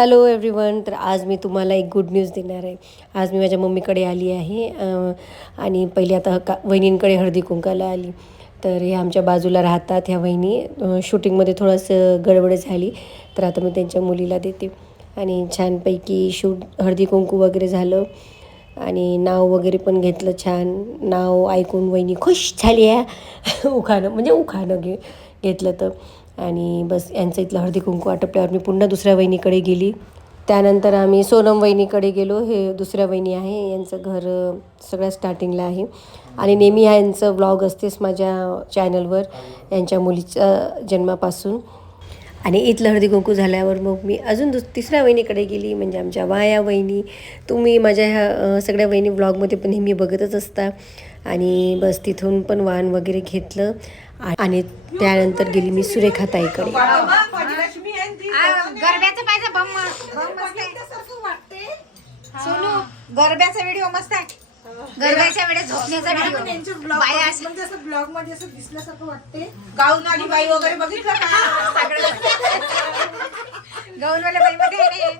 Hello everyone तर आज मी तुम्हाला एक गुड न्यूज देणार आहे. आज मी माझ्या मम्मीकडे आली आहे आणि पहिले आता का वहिनींकडे हळदी कुंकाला आली. तर हे आमच्या बाजूला राहतात ह्या वहिनी. शूटिंगमध्ये थोडंसं गडबड झाली तर आता मी त्यांच्या मुलीला देते. आणि छानपैकी शूट हळदी कुंकू वगैरे झालं. आणि नाव वगैरे पण घेतलं छान. नाव ऐकून वहिनी खुश झाली आहे. उखाणं म्हणजे उखाणं घे घेतलं तर. आणि बस यांचं इथलं हळदी कुंकू आटपल्यावर मी पुन्हा दुसऱ्या वहिनीकडे गेली. त्यानंतर आम्ही सोनम वहिनीकडे गेलो. हे दुसऱ्या वहिनी आहे. यांचं घर सगळ्या स्टार्टिंगला आहे. आणि नेहमी हा यांचं ब्लॉग असतेच माझ्या चॅनलवर यांच्या मुलीच्या जन्मापासून. आणि इथलं हळदी कुंकू झाल्यावर मग मी अजून दुस तिसऱ्या वहिनीकडे गेली म्हणजे आमच्या वाया वहिनी. तुम्ही माझ्या ह्या सगळ्या वहिनी ब्लॉगमध्ये पण नेहमी बघतच असता. आणि बस तिथून पण वाहन वगैरे घेतलं. आणि त्यानंतर गेली मी सुरेखा ताईकडे. गरब्याचं पाहिजे बम बम मस्त आहे. सोनू गरब्याचा व्हिडिओ मस्त आहे. गरब्याच्या वेळेस झोपण्याचा व्हिडिओ बाया अशा- म्हणजे असं ब्लॉगमध्ये असं दिसल्यासारखं वाटते गाऊन वाली बाई वगैरे बघितलं का? गाऊन वाल्या बाई मध्ये.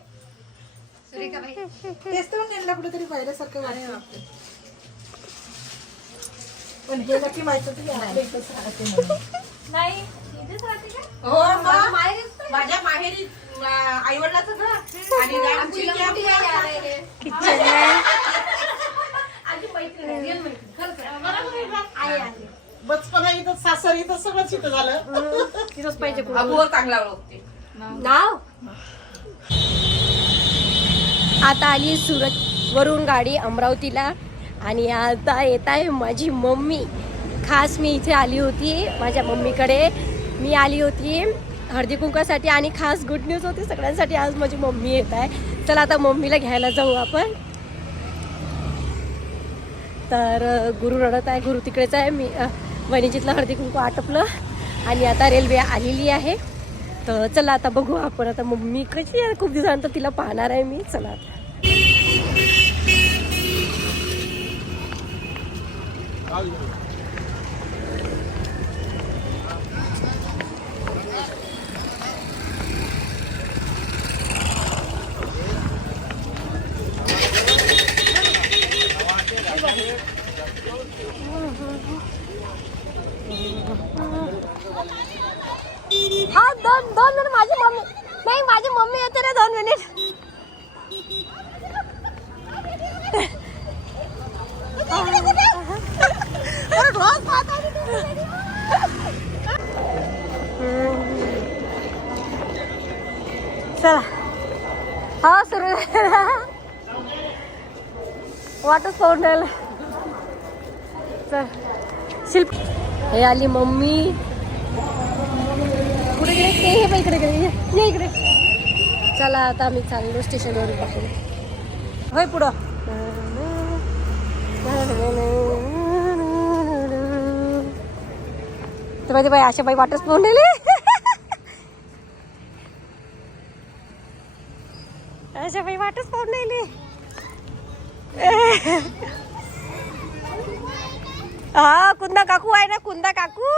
सुरेखा बाई. तेच तर यांना कुठेतरी पाहिल्यासारखं वाटते पण हे नक्की माहीत होतं की आपल्या इथंच राहते म्हणून. हो मग माझ्या माहेरी आई वडिलाचं घर. आणि आमची मोठी आई आहे. बचपना इथं सासर इथं सगळंच इथं झालं. तिथंच पाहिजे अबूवर चांगला ओळखते. नाव? आता आली सुरत वरून गाडी अमरावतीला. आणि आता येत आहे माझी मम्मी. खास मी इथे आली होती माझ्या मम्मीकडे. मी आली होती हळदी कुंकासाठी आणि खास गुड न्यूज होती सगळ्यांसाठी आज माझी मम्मी येत आहे. चला आता मम्मीला घ्यायला जाऊ आपण. तर गुरु रडत आहे गुरु तिकडेच आहे. मी वणीजीतलं हळदी कुंकू आटपलं आणि आता रेल्वे आलेली आहे. तर चला आता बघू आपण. आता मम्मी कशी आहे? खूप दिवसानंतर तिला पाहणार आहे मी. चला आता. हा दोन दोन मिनिट माझी मम्मी नाही माझी मम्मी येते रे दोन मिनिट चला. हा सुरू वाटच पाहून राहिलं. चल. शिल्प. हे आली मम्मी. कुठे गेले ते हे पण इकडे गेले ये इकडे. चला आता आम्ही चाललो स्टेशनवर बाहेर होय पुढं. तर माहिती बाई अशा बाई वाटच पाहून राहिले. अशा बाई वाटच पाहून राहिले. हा कुंदा काकू आहे ना कुंदा काकू?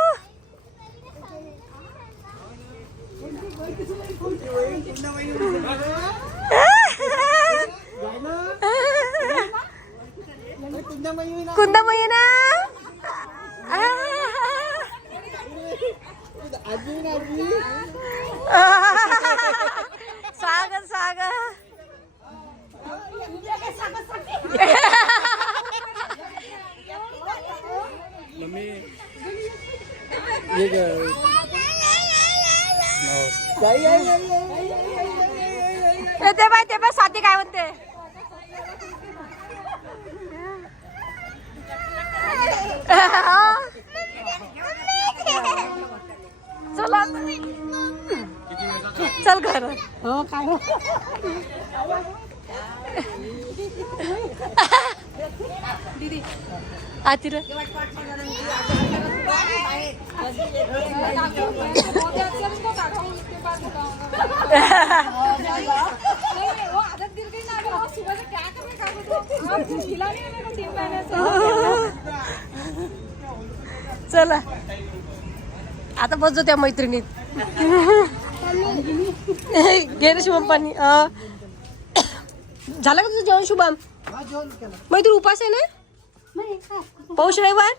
कुंदा मयी ना स्वागत स्वागत ते बाय ते बाय स्वाती काय म्हणते चला चल घर हो काय दीदी चला. आता बसतो त्या मैत्रिणीत. घे ना शुभम पाणी. झालं का तुझं जेवण शुभम? मग तू उपास आहे ना? पाऊस रविवार?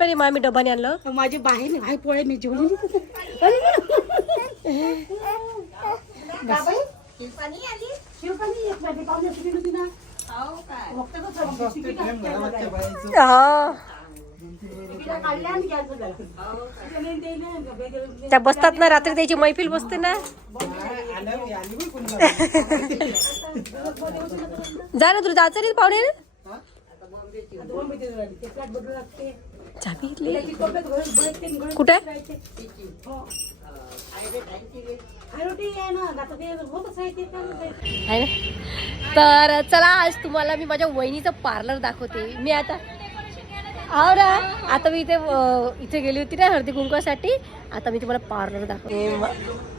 अरे मा मी डबाने आणलं. माझी बाहेर भाई पोळे मी जेवली हा त्या बसतात ना रात्री त्याची मैफिल बसते ना. जा ना तुला जायचं नाही पाहुणे? ना? कुठे आहे ना? तर चला आज तुम्हाला मी माझ्या वहिनीचं पार्लर दाखवते. मी आता हो ना आता मी इथे इथे गेली होती ना हळदी कुंकवासाठी. आता मी तुम्हाला पार्लर दाखवते.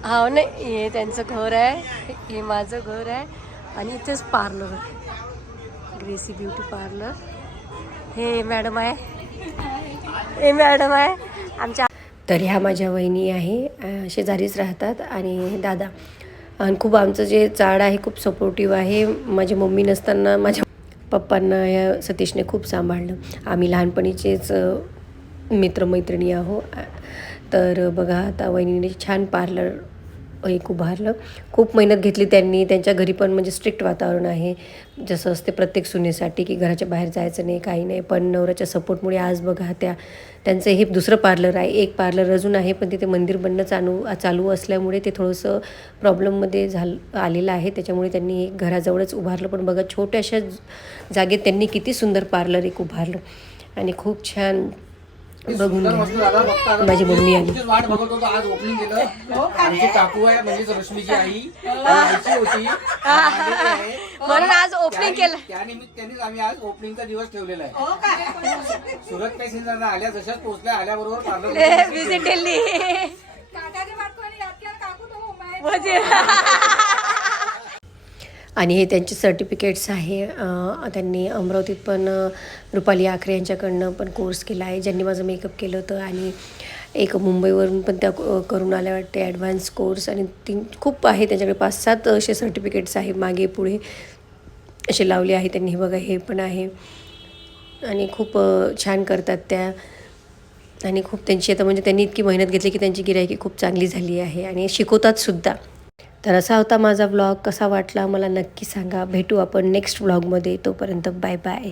हो ना हे त्यांचं घर आहे. हे माझं घर आहे. आणि इथेच पार्लर आहे. ग्रेसी ब्युटी पार्लर हे मॅडम आहे. हे मॅडम आहे. आमच्या तर ह्या माझ्या वहिनी आहे. शेजारीच राहतात. आणि दादा आणि खूप आमचं जे चाड आहे खूप सपोर्टिव्ह आहे. माझी मम्मी नसताना माझ्या पप्पांना या सतीशने खूप सांभाळलं. आम्ही लहानपणीचेच मित्रमैत्रिणी आहो. तर बघा आता वहिनीने छान पार्लर एक उभारलं. खूप मेहनत घेतली त्यांनी. त्यांच्या घरी पण म्हणजे स्ट्रिक्ट वातावरण आहे. जसं असते प्रत्येक सुनेसाठी की घराच्या बाहेर जायचं नाही काही नाही. पण नवऱ्याच्या सपोर्टमुळे आज बघा त्या त्यांचं हे दुसरं पार्लर आहे. एक पार्लर अजून आहे पण तिथे मंदिर बनणं चालू चालू असल्यामुळे ते थोडंसं प्रॉब्लेममध्ये झाल आलेलं आहे. त्याच्यामुळे त्यांनी एक घराजवळच उभारलं. पण बघा छोट्याशा जागेत त्यांनी किती सुंदर पार्लर एक उभारलं. आणि खूप छान बघून. माझी मम्मी आली. वाट बघत होतो आज ओपनिंग केलं. आमची काकू आहे म्हणजेच रश्मीची आई. आईची होती. म्हणून आज ओपनिंग केलं. त्यानिमित्त त्यांनीच आम्ही आज ओपनिंगचा दिवस ठेवलेला आहे. सुरत पॅसेंजरला आल्या जशाच पोहोचल्या आल्याबरोबर पार्लर दिली. म्हणजे आणि हे त्यांचे सर्टिफिकेट्स आहे. त्यांनी अमरावतीत पण रुपाली आखरे यांच्याकडनं पण कोर्स केला आहे. ज्यांनी माझं मेकअप केलं होतं आणि एक मुंबईवरून पण त्या करून आल्या वाटते ॲडव्हान्स कोर्स आणि तीन खूप आहे त्यांच्याकडे. पाच सात असे सर्टिफिकेट्स आहे मागे पुढे असे लावले आहे त्यांनी. हे बघा हे पण आहे. आणि खूप छान करतात त्या. आणि खूप त्यांची आता म्हणजे त्यांनी इतकी मेहनत घेतली की त्यांची गिरायकी खूप चांगली झाली आहे. आणि शिकवतात सुद्धा. तर असा होता माझा व्लॉग कसा वाटला मला नक्की सांगा. भेटू आपण नेक्स्ट व्लॉगमध्ये तोपर्यंत बाय बाय